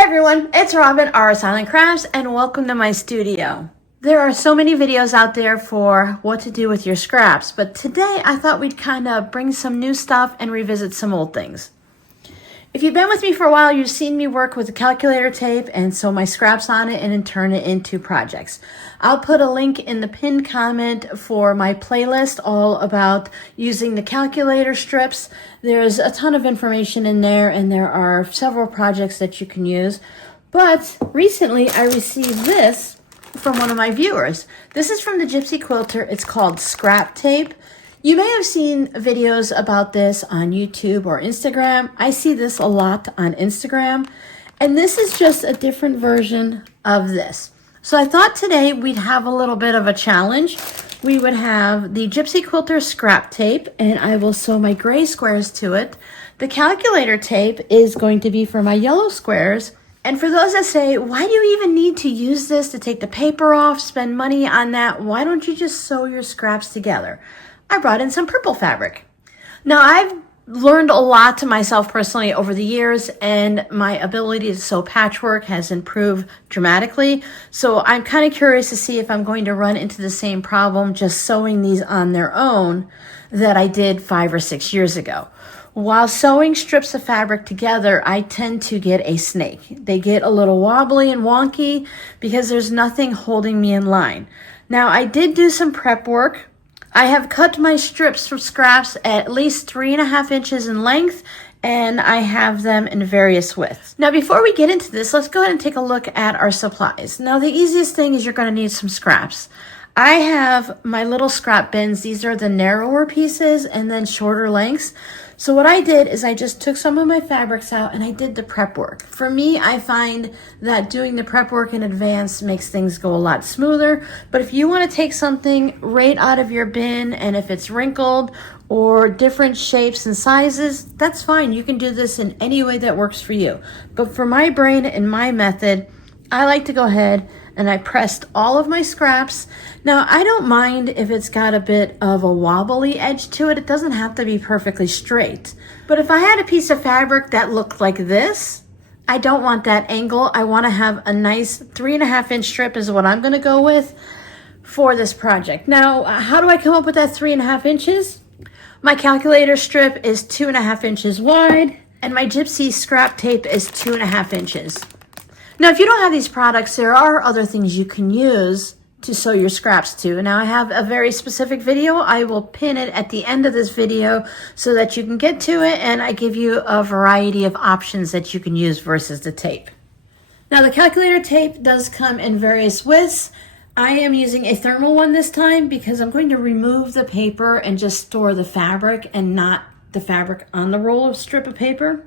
Hey everyone, it's Robin, R Silent Crafts, and welcome to my studio. There are so many videos out there for what to do with your scraps, but today I thought we'd kind of bring some new stuff and revisit some old things. If you've been with me for a while, you've seen me work with a calculator tape and sew my scraps on it and then turn it into projects. I'll put a link in the pinned comment for my playlist all about using the calculator strips. There's a ton of information in there and there are several projects that you can use. But recently I received this from one of my viewers. This is from the Gypsy Quilter. It's called scrap tape. You may have seen videos about this on YouTube or Instagram. I see this a lot on Instagram, and this is just a different version of this. So I thought today we'd have a little bit of a challenge. We would have the Gypsy Quilter scrap tape, and I will sew my gray squares to it. The calculator tape is going to be for my yellow squares. And for those that say, why do you even need to use this to take the paper off, spend money on that? Why don't you just sew your scraps together? I brought in some purple fabric. Now, I've learned a lot to myself personally over the years, and my ability to sew patchwork has improved dramatically. So I'm kind of curious to see if I'm going to run into the same problem just sewing these on their own that I did 5 or 6 years ago. While sewing strips of fabric together, I tend to get a snake. They get a little wobbly and wonky because there's nothing holding me in line. Now, I did do some prep work. I have cut my strips from scraps at least 3.5 inches in length, and I have them in various widths. Now, before we get into this, let's go ahead and take a look at our supplies. Now, the easiest thing is you're going to need some scraps. I have my little scrap bins. These are the narrower pieces and then shorter lengths. So what I did is I just took some of my fabrics out and I did the prep work. For me, I find that doing the prep work in advance makes things go a lot smoother. But if you want to take something right out of your bin, and if it's wrinkled or different shapes and sizes, that's fine. You can do this in any way that works for you. But for my brain and my method, I like to go ahead and I pressed all of my scraps. Now, I don't mind if it's got a bit of a wobbly edge to it. It doesn't have to be perfectly straight. But if I had a piece of fabric that looked like this, I don't want that angle. I want to have a nice 3.5 inch strip is what I'm going to go with for this project. Now, how do I come up with that 3.5 inches? My calculator strip is 2.5 inches wide, and my Gypsy scrap tape is 2.5 inches. Now, if you don't have these products, there are other things you can use to sew your scraps to. Now, I have a very specific video. I will pin it at the end of this video so that you can get to it, and I give you a variety of options that you can use versus the tape. Now, the calculator tape does come in various widths. I am using a thermal one this time because I'm going to remove the paper and just store the fabric and not the fabric on the roll of strip of paper.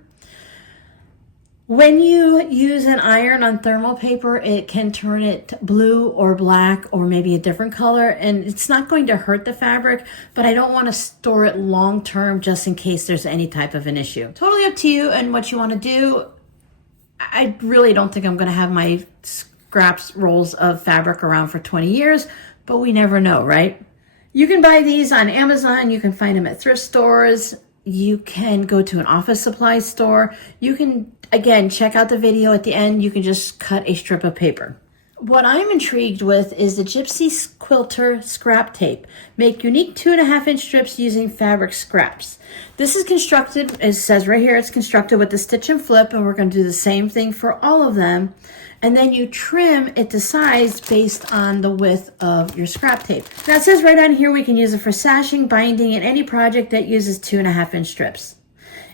When you use an iron on thermal paper, it can turn it blue or black or maybe a different color, and it's not going to hurt the fabric, but I don't want to store it long term just in case there's any type of an issue. Totally up to you and what you want to do. I really don't think I'm going to have my scraps rolls of fabric around for 20 years, but we never know, right? You can buy these on Amazon. You can find them at thrift stores. You can go to an office supply store. You can, again, check out the video at the end. You can just cut a strip of paper. What I'm intrigued with is the Gypsy Quilter scrap tape. Make unique 2.5 inch strips using fabric scraps. This is constructed, it says right here, it's constructed with the stitch and flip, and we're going to do the same thing for all of them. And then you trim it to size based on the width of your scrap tape. Now, it says right on here we can use it for sashing, binding, and any project that uses 2.5 inch strips.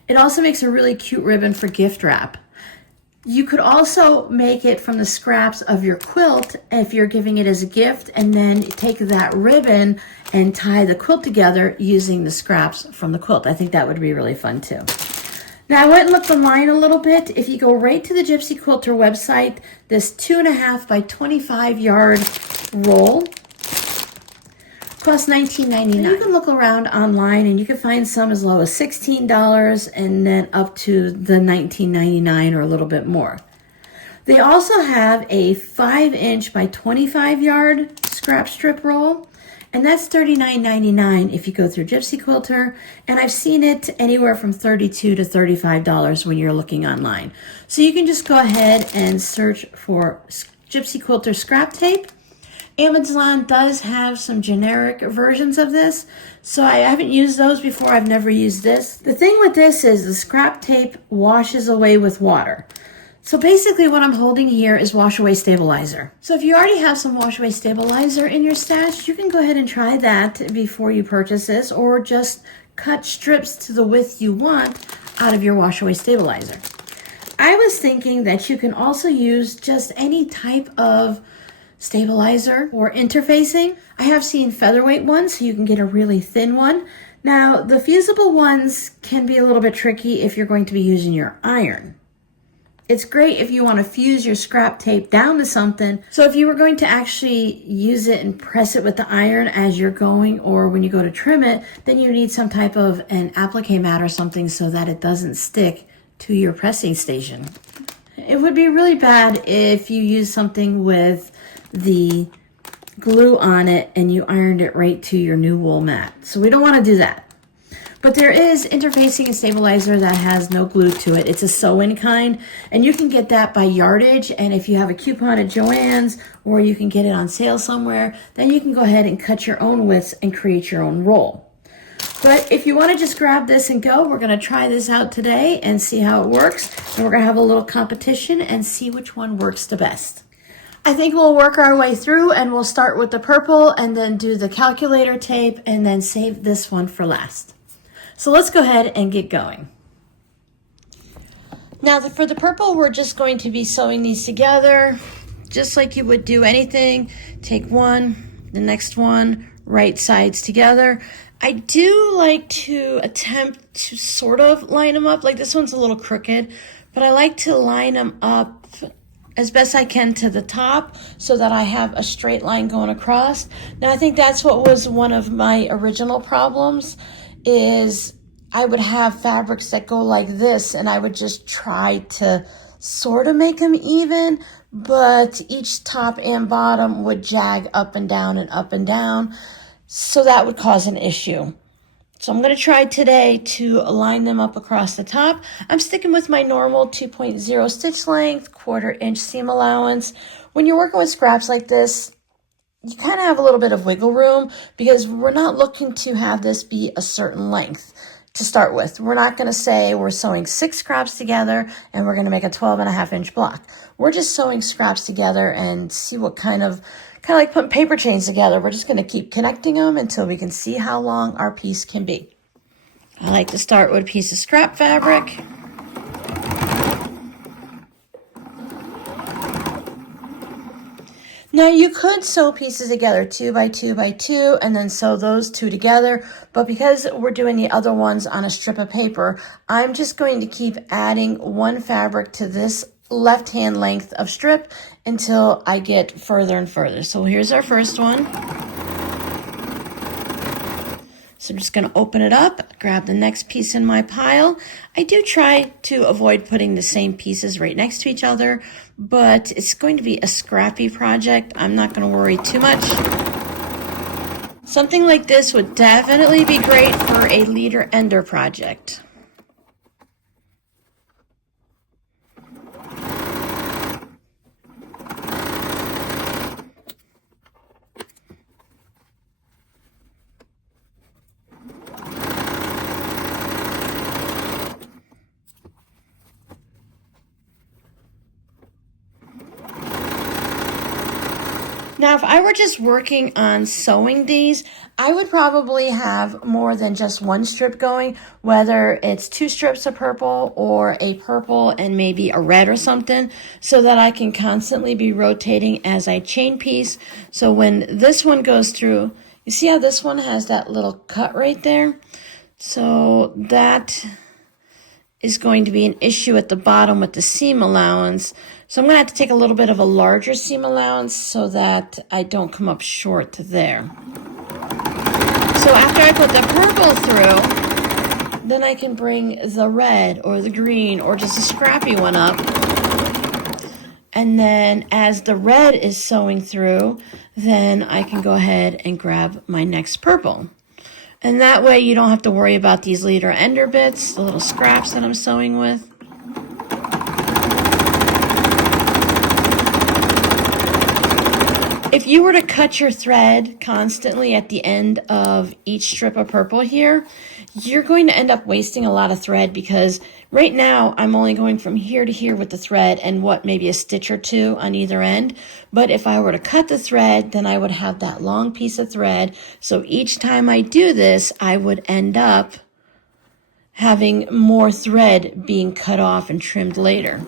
It also makes a really cute ribbon for gift wrap. You could also make it from the scraps of your quilt if you're giving it as a gift, and then take that ribbon and tie the quilt together using the scraps from the quilt. I think that would be really fun too. Now, I went and looked online a little bit. If you go right to the Gypsy Quilter website, this 2.5 by 25 yard roll costs $19.99. You can look around online and you can find some as low as $16 and then up to the $19.99 or a little bit more. They also have a 5 inch by 25 yard scrap strip roll, And that's $39.99 if you go through Gypsy Quilter, and I've seen it anywhere from $32 to $35 when you're looking online. So you can just go ahead and search for Gypsy Quilter scrap tape. Amazon does have some generic versions of this, so I haven't used those before. I've never used this. The thing with this is the scrap tape washes away with water. So basically what I'm holding here is wash away stabilizer. So if you already have some wash away stabilizer in your stash, you can go ahead and try that before you purchase this, or just cut strips to the width you want out of your wash away stabilizer. I was thinking that you can also use just any type of stabilizer or interfacing. I have seen featherweight ones, so you can get a really thin one. Now, the fusible ones can be a little bit tricky if you're going to be using your iron. It's great if you want to fuse your scrap tape down to something. So if you were going to actually use it and press it with the iron as you're going, or when you go to trim it, then you need some type of an applique mat or something so that it doesn't stick to your pressing station. It would be really bad if you use something with the glue on it and you ironed it right to your new wool mat. So we don't want to do that. But there is interfacing and stabilizer that has no glue to it. It's a sew-in kind, and you can get that by yardage. And if you have a coupon at Joann's, or you can get it on sale somewhere, then you can go ahead and cut your own widths and create your own roll. But if you want to just grab this and go, we're going to try this out today and see how it works. And we're going to have a little competition and see which one works the best. I think we'll work our way through, and we'll start with the purple and then do the calculator tape and then save this one for last. So let's go ahead and get going. Now for the purple, we're just going to be sewing these together just like you would do anything. Take one, the next one, right sides together. I do like to attempt to sort of line them up. Like this one's a little crooked, but I like to line them up as best I can to the top so that I have a straight line going across. Now I think that's what was one of my original problems, is I would have fabrics that go like this and I would just try to sort of make them even, but each top and bottom would jag up and down and up and down. So that would cause an issue. So I'm going to try today to line them up across the top. I'm sticking with my normal 2.0 stitch length, 1/4 inch seam allowance. When you're working with scraps like this, you kind of have a little bit of wiggle room because we're not looking to have this be a certain length to start with. We're not going to say we're sewing 6 scraps together and we're going to make a 12.5 inch block. We're just sewing scraps together and see what kind of like putting paper chains together. We're just going to keep connecting them until we can see how long our piece can be. I like to start with a piece of scrap fabric. Now you could sew pieces together 2 by 2 by 2 and then sew those 2 together, but because we're doing the other ones on a strip of paper, I'm just going to keep adding one fabric to this left hand length of strip until I get further and further. So here's our first one. So I'm just going to open it up, grab the next piece in my pile. I do try to avoid putting the same pieces right next to each other, but it's going to be a scrappy project. I'm not going to worry too much. Something like this would definitely be great for a leader ender project. Now, if I were just working on sewing these, I would probably have more than just one strip going, whether it's 2 strips of purple or a purple and maybe a red or something, so that I can constantly be rotating as I chain piece. So when this one goes through, you see how this one has that little cut right there? So that is going to be an issue at the bottom with the seam allowance. So I'm going to have to take a little bit of a larger seam allowance so that I don't come up short there. So after I put the purple through, then I can bring the red or the green or just a scrappy one up And then as the red is sewing through, then I can go ahead and grab my next purple. And that way you don't have to worry about these leader ender bits, the little scraps that I'm sewing with. If you were to cut your thread constantly at the end of each strip of purple here, you're going to end up wasting a lot of thread, because right now I'm only going from here to here with the thread and maybe a stitch or two on either end. But if I were to cut the thread, then I would have that long piece of thread. So each time I do this, I would end up having more thread being cut off and trimmed later.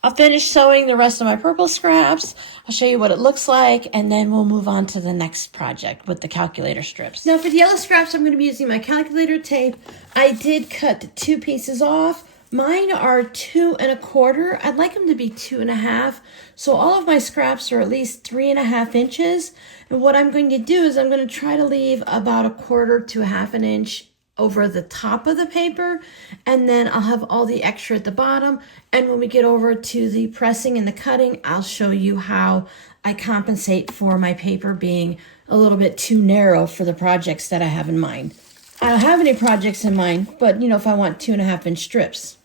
I'll finish sewing the rest of my purple scraps. I'll show you what it looks like, and then we'll move on to the next project with the calculator strips. Now for the yellow scraps, I'm going to be using my calculator tape. I did cut 2 pieces off. Mine are 2 1/4. I'd like them to be 2 1/2. So all of my scraps are at least 3 1/2 inches. And what I'm going to do is I'm going to try to leave about 1/4 to 1/2 an inch over the top of the paper, and then I'll have all the extra at the bottom. And when we get over to the pressing and the cutting, I'll show you how I compensate for my paper being a little bit too narrow for the projects that I have in mind. I don't have any projects in mind, but if I want 2 1/2 inch strips.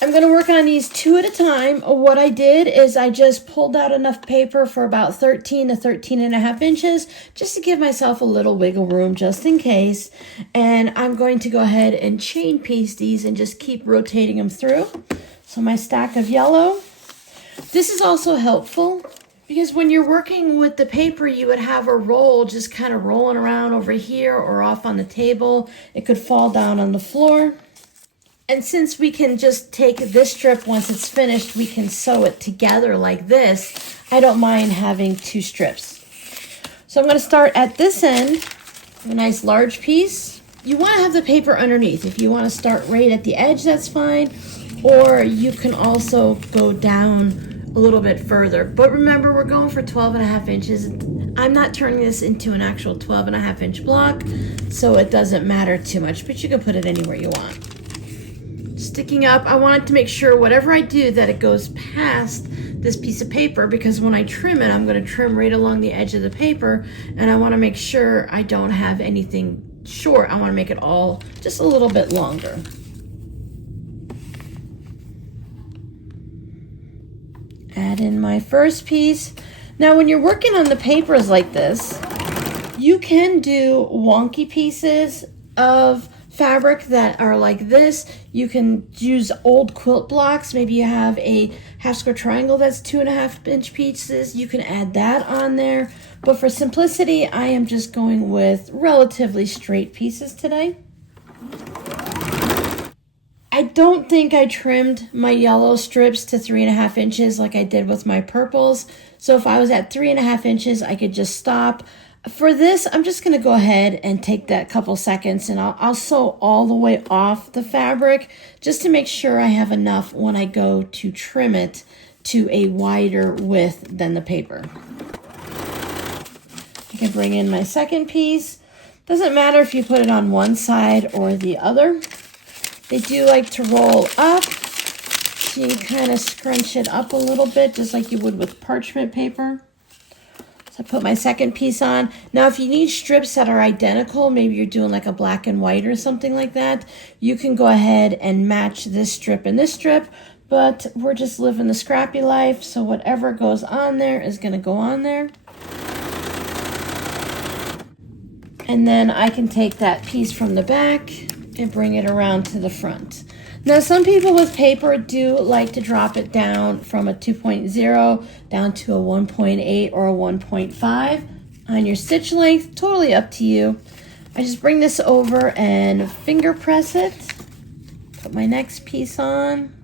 I'm going to work on these 2 at a time. What I did is I just pulled out enough paper for about 13 to 13 1/2 inches, just to give myself a little wiggle room just in case. And I'm going to go ahead and chain piece these and just keep rotating them through. So my stack of yellow. This is also helpful because when you're working with the paper, you would have a roll just kind of rolling around over here or off on the table. It could fall down on the floor. And since we can just take this strip once it's finished, we can sew it together like this. I don't mind having 2 strips. So I'm going to start at this end, a nice large piece. You want to have the paper underneath. If you want to start right at the edge, that's fine. Or you can also go down a little bit further. But remember, we're going for 12 1/2 inches. I'm not turning this into an actual 12 1/2 inch block, so it doesn't matter too much, but you can put it anywhere you want. Sticking up, I wanted to make sure whatever I do that it goes past this piece of paper, because when I trim it, I'm going to trim right along the edge of the paper, and I want to make sure I don't have anything short. I want to make it all just a little bit longer. Add in my first piece. Now when you're working on the papers like this, you can do wonky pieces of fabric that are like this. You can use old quilt blocks. Maybe you have a half square triangle that's 2 1/2 inch pieces. You can add that on there. But for simplicity, I am just going with relatively straight pieces today. I don't think I trimmed my yellow strips to 3 1/2 inches like I did with my purples. So if I was at 3 1/2 inches, I could just stop. For this, I'm just going to go ahead and take that couple seconds, and I'll sew all the way off the fabric just to make sure I have enough when I go to trim it to a wider width than the paper. I can bring in my second piece. Doesn't matter if you put it on one side or the other. They do like to roll up, so you kind of scrunch it up a little bit, just like you would with parchment paper. I put my second piece on. Now, if you need strips that are identical, maybe you're doing like a black and white or something like that, you can go ahead and match this strip and this strip, but we're just living the scrappy life, so whatever goes on there is going to go on there. And then I can take that piece from the back and bring it around to the front. Now, some people with paper do like to drop it down from a 2.0 down to a 1.8 or a 1.5 on your stitch length. Totally up to you. I just bring this over and finger press it. Put my next piece on.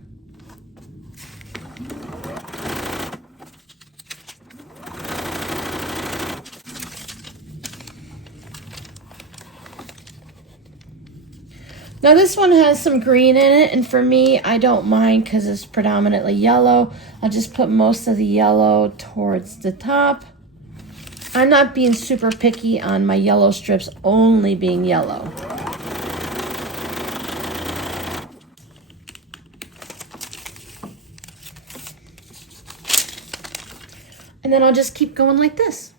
Now this one has some green in it, and for me, I don't mind because it's predominantly yellow. I'll just put most of the yellow towards the top. I'm not being super picky on my yellow strips only being yellow. And then I'll just keep going like this.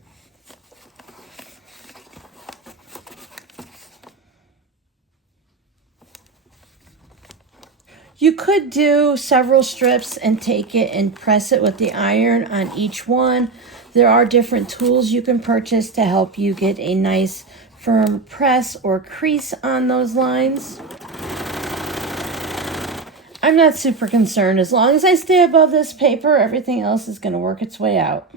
You could do several strips and take it and press it with the iron on each one. There are different tools you can purchase to help you get a nice firm press or crease on those lines. I'm not super concerned. As long as I stay above this paper, everything else is going to work its way out.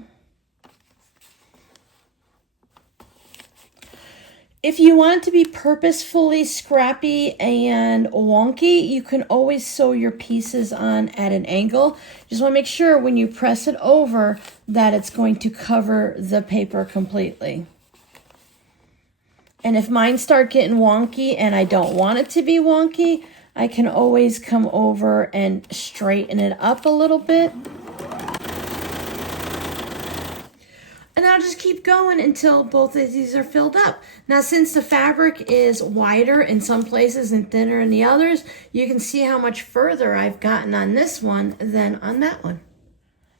If you want it to be purposefully scrappy and wonky, you can always sew your pieces on at an angle. Just want to make sure when you press it over that it's going to cover the paper completely. And if mine start getting wonky and I don't want it to be wonky, I can always come over and straighten it up a little bit. And I'll just keep going until both of these are filled up. Now, since the fabric is wider in some places and thinner in the others, you can see how much further I've gotten on this one than on that one.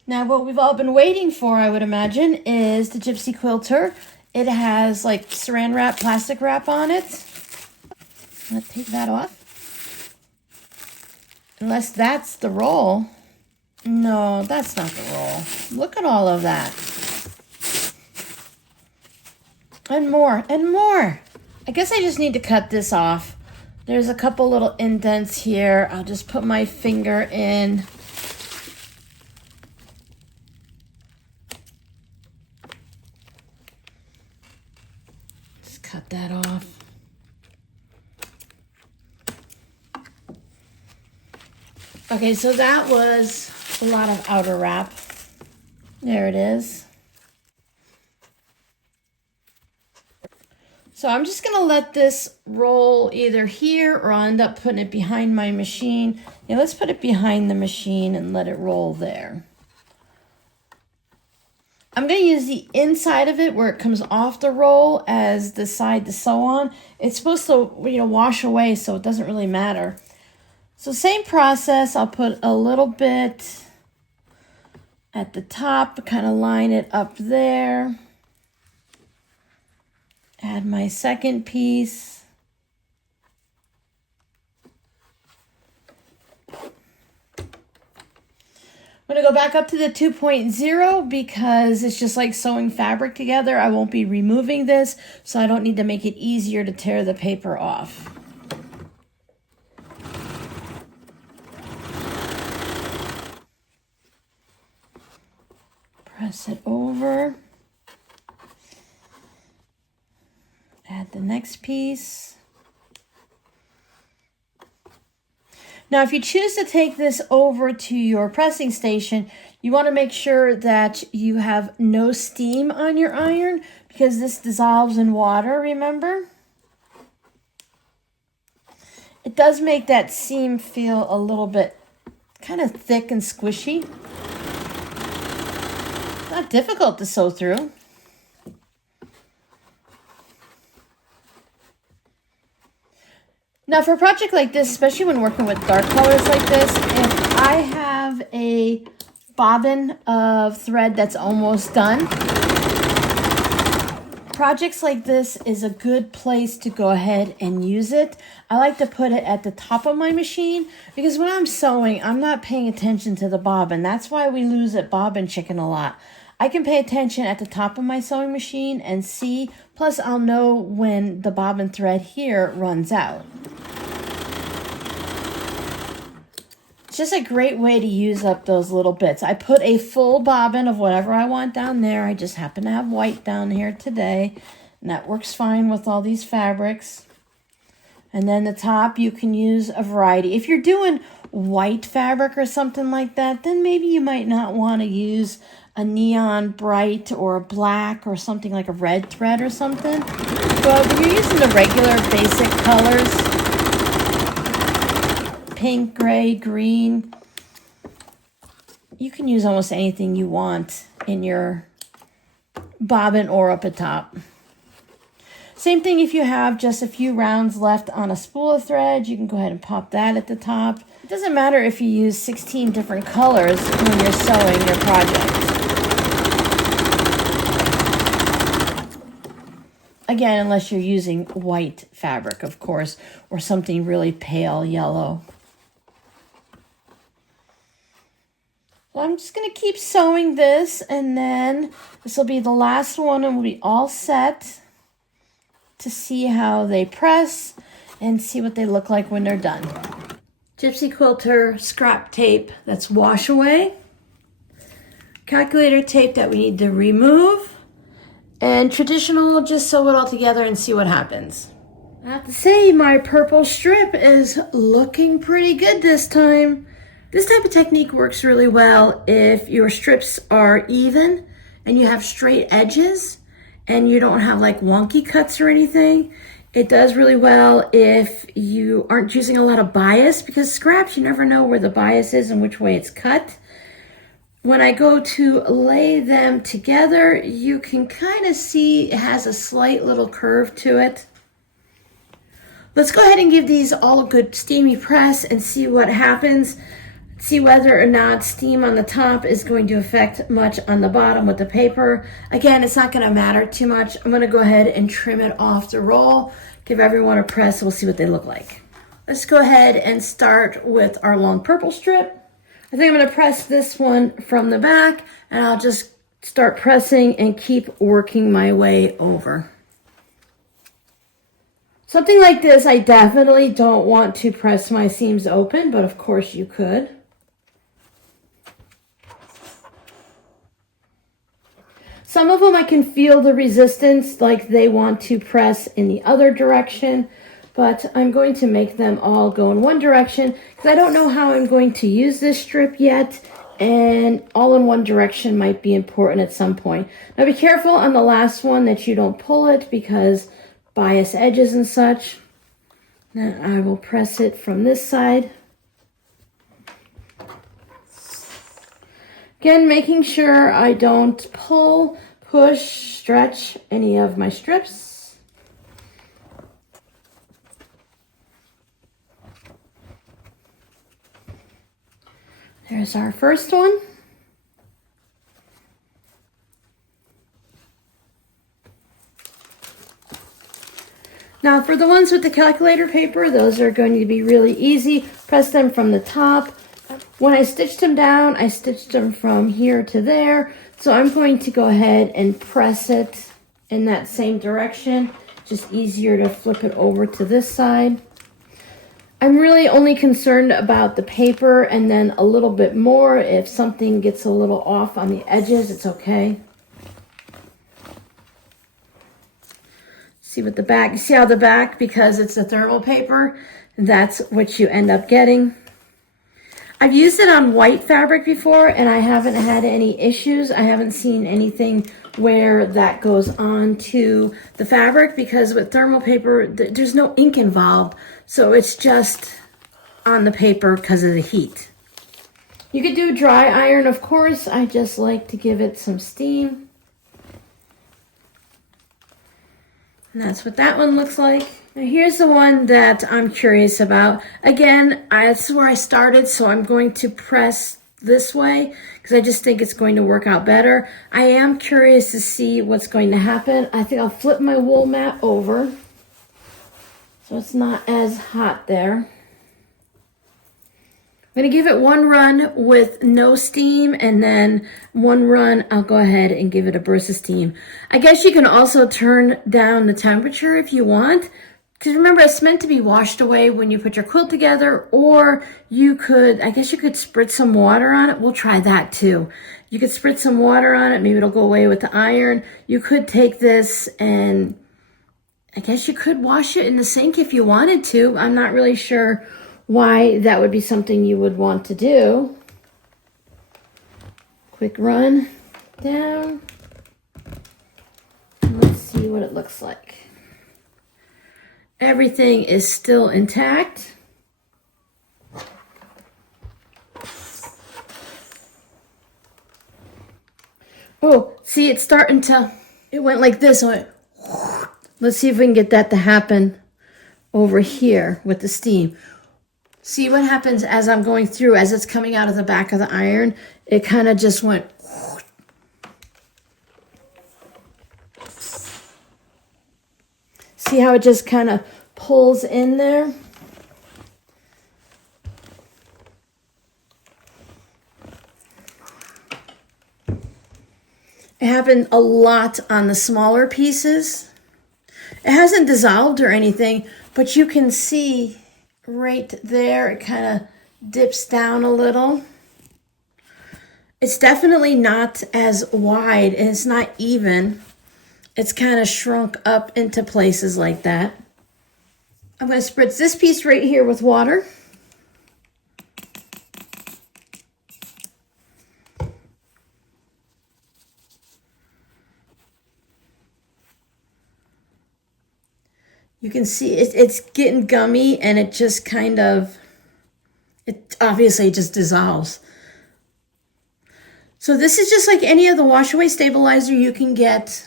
Now, what we've all been waiting for, I would imagine, is the Gypsy Quilter. It has like saran wrap, plastic wrap on it. Let's take that off. Unless that's the roll. No, that's not the roll. Look at all of that. And more, and more. I guess I just need to cut this off. There's a couple little indents here. I'll just put my finger in. Just cut that off. Okay, so that was a lot of outer wrap. There it is. So I'm just going to let this roll either here or I'll end up putting it behind my machine. Yeah, let's put it behind the machine and let it roll there. I'm going to use the inside of it where it comes off the roll as the side to sew on. It's supposed to, wash away, so it doesn't really matter. So same process. I'll put a little bit at the top, kind of line it up there. Add my second piece. I'm going to go back up to the 2.0 because it's just like sewing fabric together. I won't be removing this, so I don't need to make it easier to tear the paper off. Press it over. Add the next piece. Now, if you choose to take this over to your pressing station, you want to make sure that you have no steam on your iron because this dissolves in water, remember? It does make that seam feel a little bit kind of thick and squishy. Not difficult to sew through. Now for a project like this, especially when working with dark colors like this, if I have a bobbin of thread that's almost done, projects like this is a good place to go ahead and use it. I like to put it at the top of my machine because when I'm sewing, I'm not paying attention to the bobbin. That's why we lose at bobbin chicken a lot. I can pay attention at the top of my sewing machine and see, plus I'll know when the bobbin thread here runs out. It's just a great way to use up those little bits. I put a full bobbin of whatever I want down there. I just happen to have white down here today, and that works fine with all these fabrics. And then the top, you can use a variety. If you're doing white fabric or something like that, then maybe you might not want to use a neon bright or a black or something like a red thread or something. But when you're using the regular basic colors, pink, gray, green, you can use almost anything you want in your bobbin or up at top. Same thing if you have just a few rounds left on a spool of thread, you can go ahead and pop that at the top. It doesn't matter if you use 16 different colors when you're sewing your project. Again, unless you're using white fabric, of course, or something really pale yellow. So I'm just going to keep sewing this, and then this will be the last one, and we'll be all set to see how they press and see what they look like when they're done. Gypsy Quilter scrap tape that's wash away. Calculator tape that we need to remove. And traditional, just sew it all together and see what happens. I have to say, my purple strip is looking pretty good this time. This type of technique works really well if your strips are even and you have straight edges and you don't have like wonky cuts or anything. It does really well if you aren't using a lot of bias, because scraps, you never know where the bias is and which way it's cut. When I go to lay them together, you can kind of see it has a slight little curve to it. Let's go ahead and give these all a good steamy press and see what happens. See whether or not steam on the top is going to affect much on the bottom with the paper. Again, it's not going to matter too much. I'm going to go ahead and trim it off the roll, give everyone a press, and we'll see what they look like. Let's go ahead and start with our long purple strip. I think I'm going to press this one from the back, and I'll just start pressing and keep working my way over. Something like this, I definitely don't want to press my seams open, but of course you could. Some of them I can feel the resistance, like they want to press in the other direction, but I'm going to make them all go in one direction because I don't know how I'm going to use this strip yet, and all in one direction might be important at some point. Now be careful on the last one that you don't pull it because bias edges and such. Then I will press it from this side. Again, making sure I don't pull, push, stretch any of my strips. There's our first one. Now for the ones with the calculator paper, those are going to be really easy. Press them from the top. When I stitched them down, I stitched them from here to there. So I'm going to go ahead and press it in that same direction. Just easier to flip it over to this side. I'm really only concerned about the paper, and then a little bit more. If something gets a little off on the edges, it's okay. See what the back, see how the back, because it's a thermal paper, that's what you end up getting. I've used it on white fabric before and I haven't had any issues. I haven't seen anything where that goes on to the fabric, because with thermal paper, there's no ink involved. So it's just on the paper because of the heat. You could do dry iron, of course. I just like to give it some steam. And that's what that one looks like. Now here's the one that I'm curious about. Again, that's where I started, so I'm going to press this way because I just think it's going to work out better. I am curious to see what's going to happen. I think I'll flip my wool mat over so it's not as hot there. I'm going to give it one run with no steam, and then one run I'll go ahead and give it a burst of steam. I guess you can also turn down the temperature if you want, because remember, it's meant to be washed away when you put your quilt together, or you could, I guess you could spritz some water on it. We'll try that too. You could spritz some water on it. Maybe it'll go away with the iron. You could take this and I guess you could wash it in the sink if you wanted to. I'm not really sure why that would be something you would want to do. Quick run down. Let's see what it looks like. Everything is still intact. Oh, see, it's starting to, it went like this. Let's see if we can get that to happen over here with the steam. See what happens as I'm going through, as it's coming out of the back of the iron. It kind of just went. See how it just kind of pulls in there? It happened a lot on the smaller pieces. It hasn't dissolved or anything, but you can see right there, it kind of dips down a little. It's definitely not as wide and it's not even. It's kind of shrunk up into places like that. I'm going to spritz this piece right here with water. You can see it's getting gummy and it just kind of, it obviously just dissolves. So this is just like any of the wash away stabilizer you can get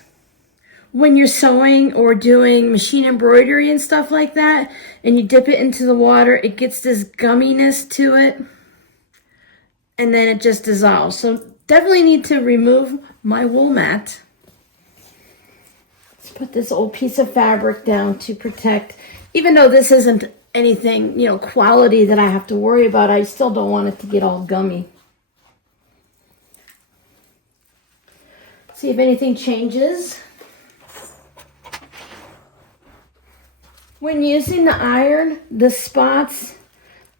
when you're sewing or doing machine embroidery and stuff like that, and you dip it into the water, it gets this gumminess to it, and then it just dissolves. So definitely need to remove my wool mat. Let's put this old piece of fabric down to protect, even though this isn't anything, you know, quality that I have to worry about, I still don't want it to get all gummy. See if anything changes. When using the iron, the spots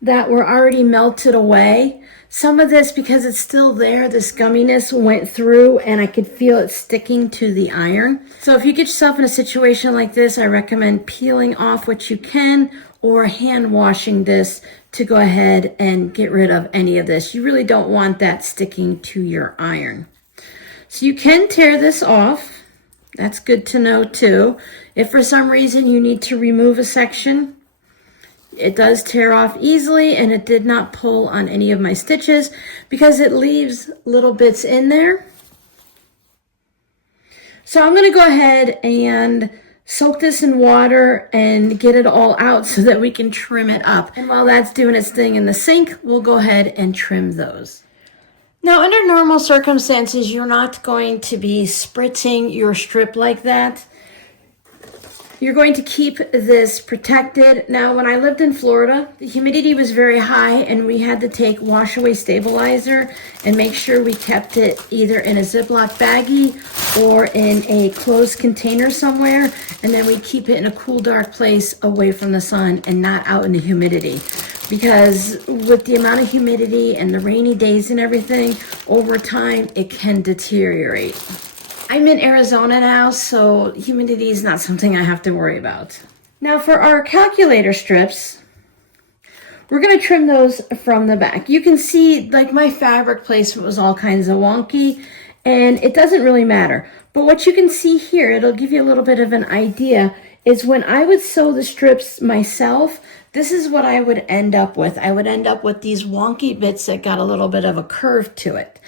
that were already melted away, some of this, because it's still there, this gumminess went through and I could feel it sticking to the iron. So if you get yourself in a situation like this, I recommend peeling off what you can or hand washing this to go ahead and get rid of any of this. You really don't want that sticking to your iron. So you can tear this off. That's good to know too. If for some reason you need to remove a section, it does tear off easily, and it did not pull on any of my stitches because it leaves little bits in there. So I'm going to go ahead and soak this in water and get it all out so that we can trim it up. And while that's doing its thing in the sink, we'll go ahead and trim those. Now, under normal circumstances, you're not going to be spritzing your strip like that. You're going to keep this protected. Now, when I lived in Florida, the humidity was very high and we had to take wash away stabilizer and make sure we kept it either in a Ziploc baggie or in a closed container somewhere. And then we keep it in a cool, dark place away from the sun and not out in the humidity. Because with the amount of humidity and the rainy days and everything, over time, it can deteriorate. I'm in Arizona now, so humidity is not something I have to worry about. Now for our calculator strips, we're going to trim those from the back. You can see like my fabric placement was all kinds of wonky, and it doesn't really matter. But what you can see here, it'll give you a little bit of an idea, is when I would sew the strips myself, this is what I would end up with. I would end up with these wonky bits that got a little bit of a curve to it.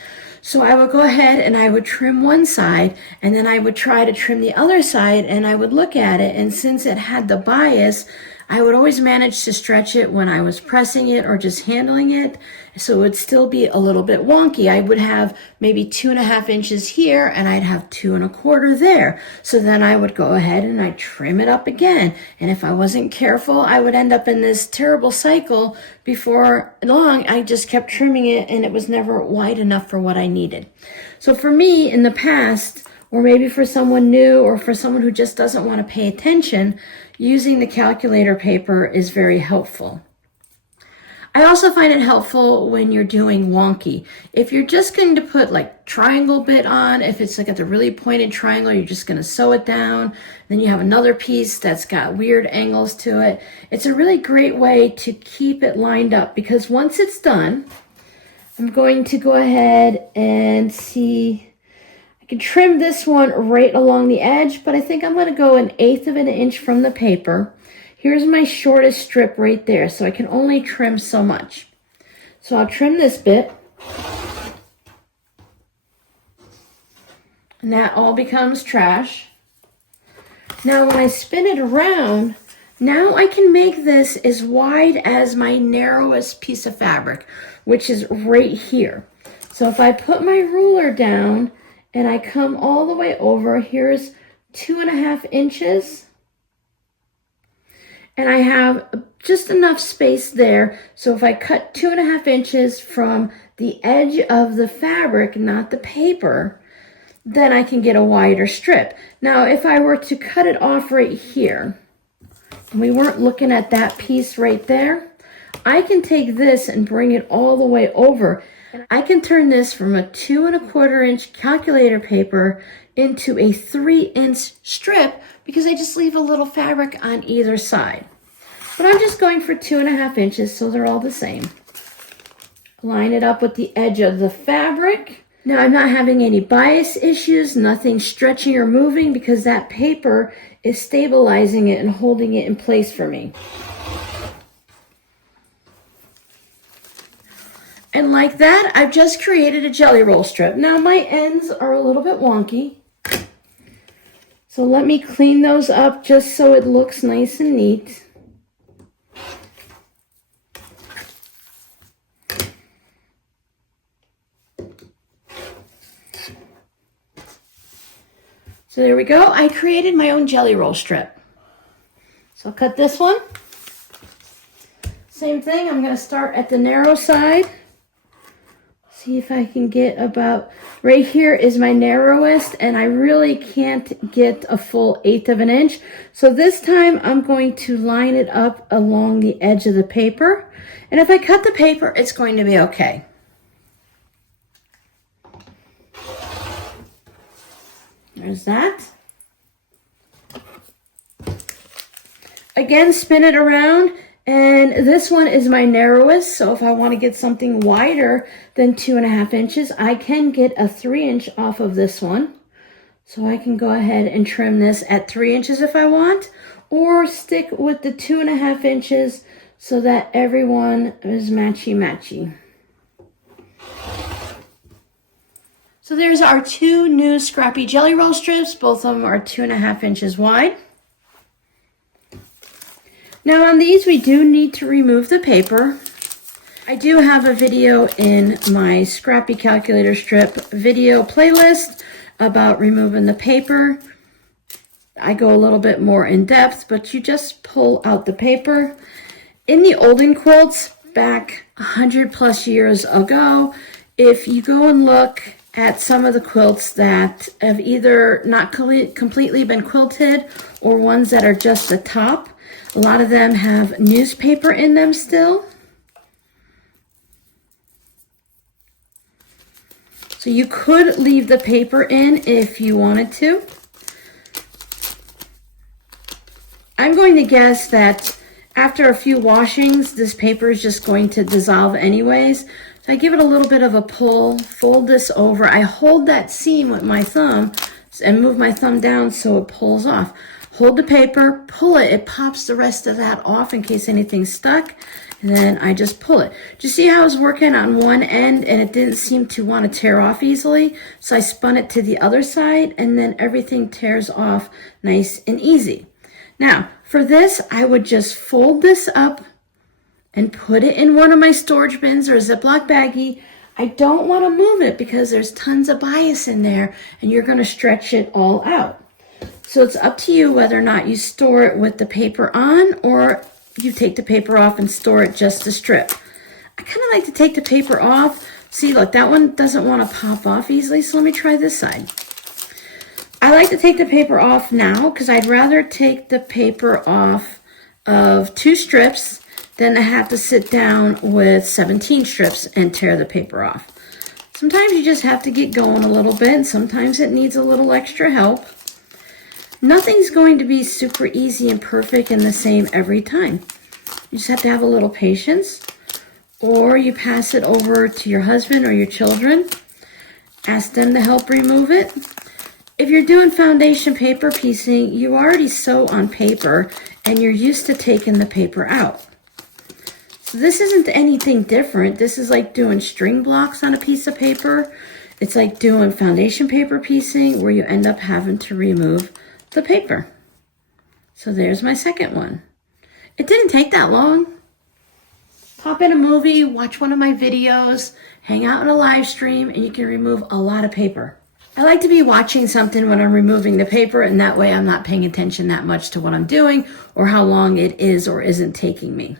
So I would go ahead and I would trim one side, and then I would try to trim the other side, and I would look at it, and since it had the bias, I would always manage to stretch it when I was pressing it or just handling it, so it would still be a little bit wonky. I would have maybe 2.5 inches here, and I'd have 2.25 there. So then I would go ahead and I'd trim it up again. And if I wasn't careful, I would end up in this terrible cycle. Before long, I just kept trimming it, and it was never wide enough for what I needed. So for me, in the past, or maybe for someone new, or for someone who just doesn't want to pay attention, using the calculator paper is very helpful. I also find it helpful when you're doing wonky. If you're just going to put like triangle bit on, if it's like at the really pointed triangle, you're just going to sew it down. Then you have another piece that's got weird angles to it. It's a really great way to keep it lined up, because once it's done, I'm going to go ahead and see. I can trim this one right along the edge, but I think I'm going to go 1/8 of an inch from the paper. Here's my shortest strip right there, so I can only trim so much. So I'll trim this bit. And that all becomes trash. Now when I spin it around, now I can make this as wide as my narrowest piece of fabric, which is right here. So if I put my ruler down and I come all the way over, here's 2.5 inches. And I have just enough space there. So if I cut 2.5 inches from the edge of the fabric, not the paper, then I can get a wider strip. Now, if I were to cut it off right here, and we weren't looking at that piece right there, I can take this and bring it all the way over. I can turn this from a 2¼ inch calculator paper into a 3-inch strip because I just leave a little fabric on either side. But I'm just going for 2.5 inches, so they're all the same. Line it up with the edge of the fabric. Now I'm not having any bias issues, nothing stretching or moving because that paper is stabilizing it and holding it in place for me. And like that, I've just created a jelly roll strip. Now my ends are a little bit wonky. So let me clean those up just so it looks nice and neat. So there we go. I created my own jelly roll strip. So I'll cut this one. Same thing, I'm going to start at the narrow side. See if I can get about, right here is my narrowest, and I really can't get a full 1/8 of an inch. So this time I'm going to line it up along the edge of the paper. And if I cut the paper, it's going to be okay. There's that. Again, spin it around. And this one is my narrowest, so if I want to get something wider than 2.5 inches, I can get a 3-inch off of this one. So I can go ahead and trim this at 3 inches if I want, or stick with the 2.5 inches so that everyone is matchy-matchy. So there's our 2 new scrappy jelly roll strips. Both of them are 2.5 inches wide. Now on these, we do need to remove the paper. I do have a video in my scrappy calculator strip video playlist about removing the paper. I go a little bit more in depth, but you just pull out the paper. In the olden quilts, back 100+ years ago, if you go and look at some of the quilts that have either not completely been quilted or ones that are just the top, a lot of them have newspaper in them still. So you could leave the paper in if you wanted to. I'm going to guess that after a few washings, this paper is just going to dissolve anyways. So I give it a little bit of a pull, fold this over. I hold that seam with my thumb and move my thumb down so it pulls off. Hold the paper, pull it, it pops the rest of that off in case anything's stuck, and then I just pull it. Do you see how I was working on one end and it didn't seem to want to tear off easily? So I spun it to the other side and then everything tears off nice and easy. Now, for this, I would just fold this up and put it in one of my storage bins or a Ziploc baggie. I don't want to move it because there's tons of bias in there and you're going to stretch it all out. So it's up to you whether or not you store it with the paper on or you take the paper off and store it just to strip. I kind of like to take the paper off. See, look, that one doesn't want to pop off easily, so let me try this side. I like to take the paper off now because I'd rather take the paper off of 2 strips than to have to sit down with 17 strips and tear the paper off. Sometimes you just have to get going a little bit, and sometimes it needs a little extra help. Nothing's going to be super easy and perfect and the same every time. You just have to have a little patience, or you pass it over to your husband or your children. Ask them to help remove it. If you're doing foundation paper piecing, you already sew on paper and you're used to taking the paper out. So this isn't anything different. This is like doing string blocks on a piece of paper. It's like doing foundation paper piecing where you end up having to remove the paper. So there's my second one. It didn't take that long. Pop in a movie, watch one of my videos, hang out in a live stream, and you can remove a lot of paper. I like to be watching something when I'm removing the paper, and that way I'm not paying attention that much to what I'm doing or how long it is or isn't taking me.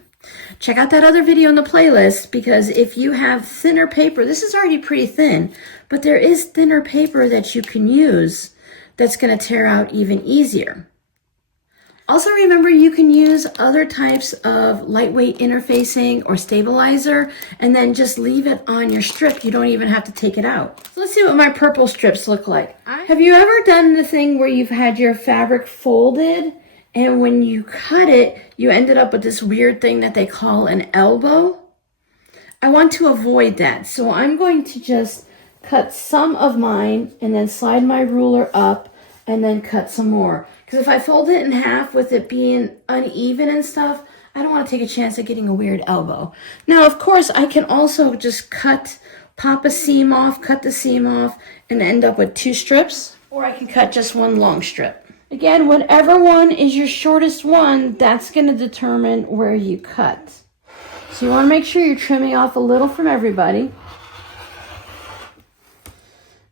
Check out that other video in the playlist, because if you have thinner paper, this is already pretty thin, but there is thinner paper that you can use that's going to tear out even easier. Also remember, you can use other types of lightweight interfacing or stabilizer and then just leave it on your strip. You don't even have to take it out. So let's see what my purple strips look like. Have you ever done the thing where you've had your fabric folded and when you cut it, you ended up with this weird thing that they call an elbow? I want to avoid that. So I'm going to just cut some of mine and then slide my ruler up and then cut some more. Because if I fold it in half with it being uneven and stuff, I don't want to take a chance of getting a weird elbow. Now, of course, I can also just pop a seam off, cut the seam off, and end up with 2 strips. Or I can cut just one long strip. Again, whatever one is your shortest one, that's going to determine where you cut. So you want to make sure you're trimming off a little from everybody.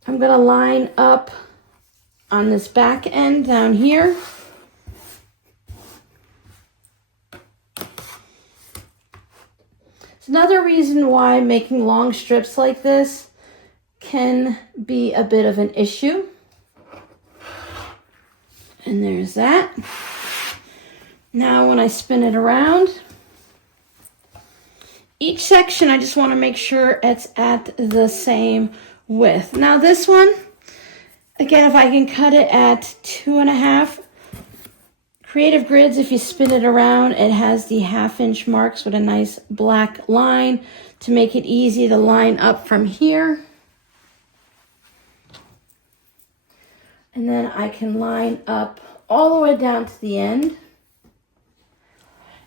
I'm going to line up on this back end down here. It's another reason why making long strips like this can be a bit of an issue. And there's that. Now when I spin it around, each section I just want to make sure it's at the same width. Now this one, again, if I can cut it at 2.5, Creative Grids, if you spin it around, it has the 1/2 inch marks with a nice black line to make it easy to line up from here. And then I can line up all the way down to the end.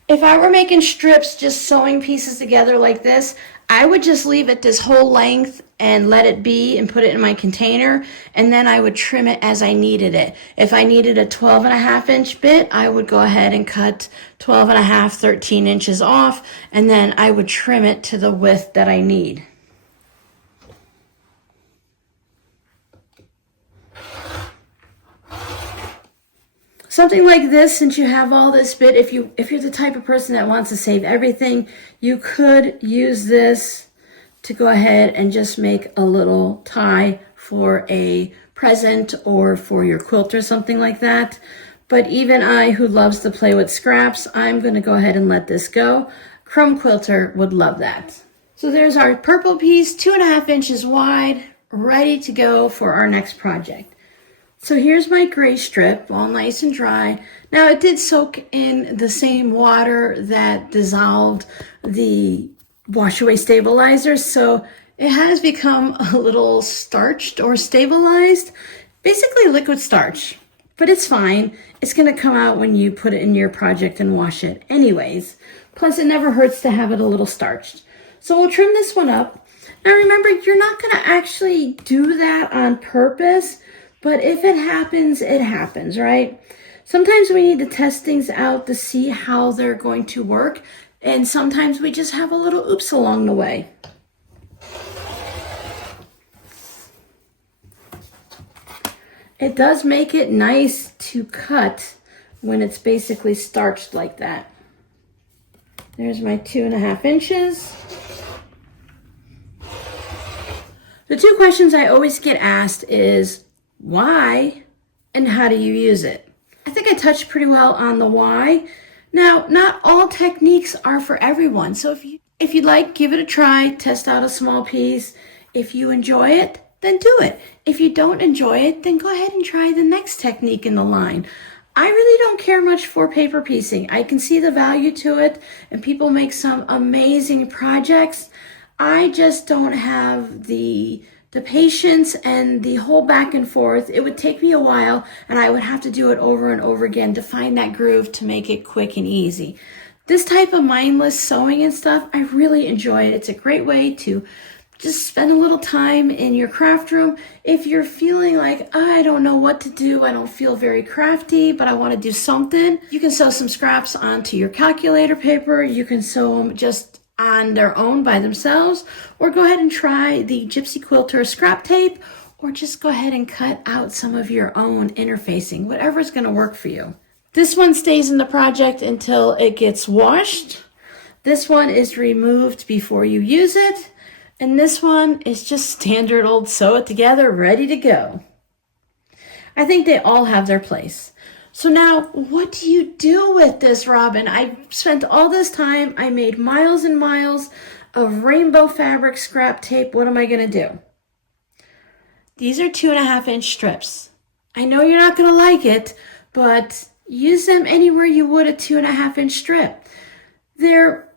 If I were making strips, just sewing pieces together like this, I would just leave it this whole length and let it be and put it in my container, and then I would trim it as I needed it. If I needed a 12.5 inch bit, I would go ahead and cut 12.5, 13 inches off, and then I would trim it to the width that I need. Something like this, since you have all this bit, if you're the type of person that wants to save everything, you could use this to go ahead and just make a little tie for a present or for your quilt or something like that. But even I, who loves to play with scraps, I'm going to go ahead and let this go. Chrome Quilter would love that. So there's our purple piece, 2.5 inches wide, ready to go for our next project. So here's my gray strip, all nice and dry. Now it did soak in the same water that dissolved the wash away stabilizer, so it has become a little starched or stabilized, basically liquid starch, but it's fine. It's gonna come out when you put it in your project and wash it anyways. Plus it never hurts to have it a little starched. So we'll trim this one up. Now remember, you're not gonna actually do that on purpose, but if it happens, right? Sometimes we need to test things out to see how they're going to work, and sometimes we just have a little oops along the way. It does make it nice to cut when it's basically starched like that. There's my 2.5 inches. The 2 questions I always get asked is, why and how do you use it? I think I touched pretty well on the why. Now, not all techniques are for everyone. So if you'd like, give it a try, test out a small piece. If you enjoy it, then do it. If you don't enjoy it, then go ahead and try the next technique in the line. I really don't care much for paper piecing. I can see the value to it, and people make some amazing projects. I just don't have the patience and the whole back and forth. It would take me a while, and I would have to do it over and over again to find that groove to make it quick and easy. This type of mindless sewing and stuff, I really enjoy it. It's a great way to just spend a little time in your craft room. If you're feeling like, I don't know what to do, I don't feel very crafty, but I want to do something, you can sew some scraps onto your calculator paper. You can sew them just on their own by themselves, or go ahead and try the Gypsy Quilter scrap tape or just go ahead and cut out some of your own interfacing, whatever's going to work for you. This one stays in the project until it gets washed. This one is removed before you use it. And this one is just standard old sew it together, ready to go. I think they all have their place. So now, what do you do with this, Robin? I spent all this time, I made miles and miles of rainbow fabric scrap tape. What am I gonna do? These are 2.5-inch strips. I know you're not gonna like it, but use them anywhere you would a 2.5-inch strip. There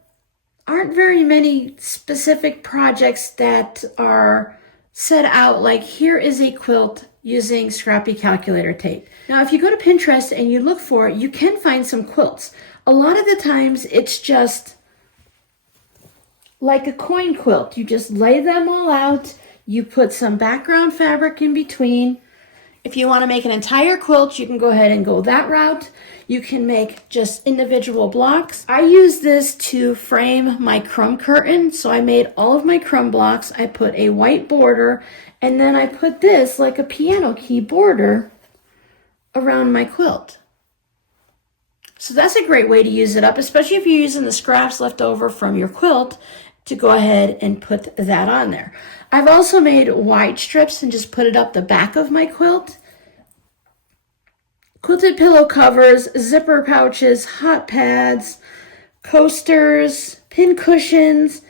aren't very many specific projects that are set out like, here is a quilt using scrappy calculator tape. Now, if you go to Pinterest and you look for it, you can find some quilts. A lot of the times it's just like a coin quilt. You just lay them all out. You put some background fabric in between. If you want to make an entire quilt, you can go ahead and go that route. You can make just individual blocks. I use this to frame my crumb curtain. So I made all of my crumb blocks. I put a white border, and then I put this like a piano key border around my quilt. So that's a great way to use it up, especially if you're using the scraps left over from your quilt to go ahead and put that on there. I've also made wide strips and just put it up the back of my quilt. Quilted pillow covers, zipper pouches, hot pads, coasters, pin cushions,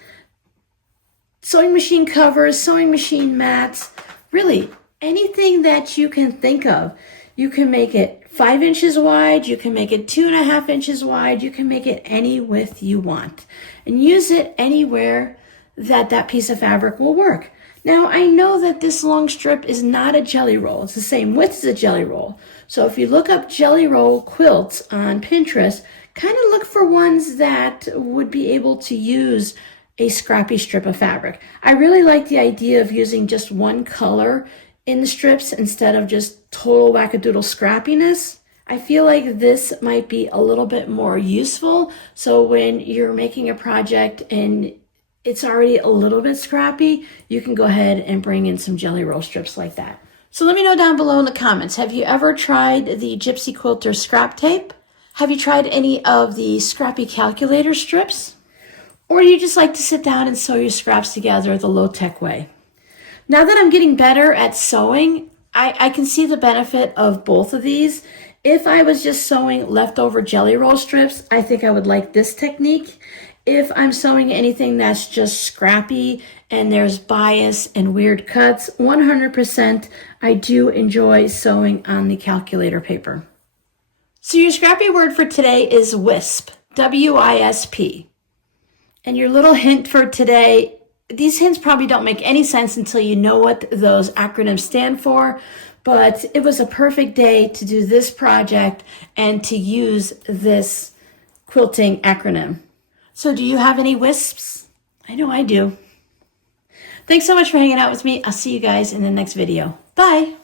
sewing machine covers, sewing machine mats, really anything that you can think of. You can make it 5 inches wide, you can make it 2.5 inches wide, you can make it any width you want. And use it anywhere that piece of fabric will work. Now, I know that this long strip is not a jelly roll. It's the same width as a jelly roll. So if you look up jelly roll quilts on Pinterest, kind of look for ones that would be able to use a scrappy strip of fabric. I really like the idea of using just one color in the strips instead of just total wackadoodle scrappiness. I feel like this might be a little bit more useful. So when you're making a project and it's already a little bit scrappy, you can go ahead and bring in some jelly roll strips like that. So let me know down below in the comments, have you ever tried the Gypsy Quilter scrap tape? Have you tried any of the scrappy calculator strips? Or do you just like to sit down and sew your scraps together the low-tech way? Now that I'm getting better at sewing, I can see the benefit of both of these. If I was just sewing leftover jelly roll strips, I think I would like this technique. If I'm sewing anything that's just scrappy and there's bias and weird cuts, 100% I do enjoy sewing on the calculator paper. So your scrappy word for today is WISP, W-I-S-P. And your little hint for today, these hints probably don't make any sense until you know what those acronyms stand for, but it was a perfect day to do this project and to use this quilting acronym. So do you have any WISPs? I know I do. Thanks so much for hanging out with me. I'll see you guys in the next video. Bye.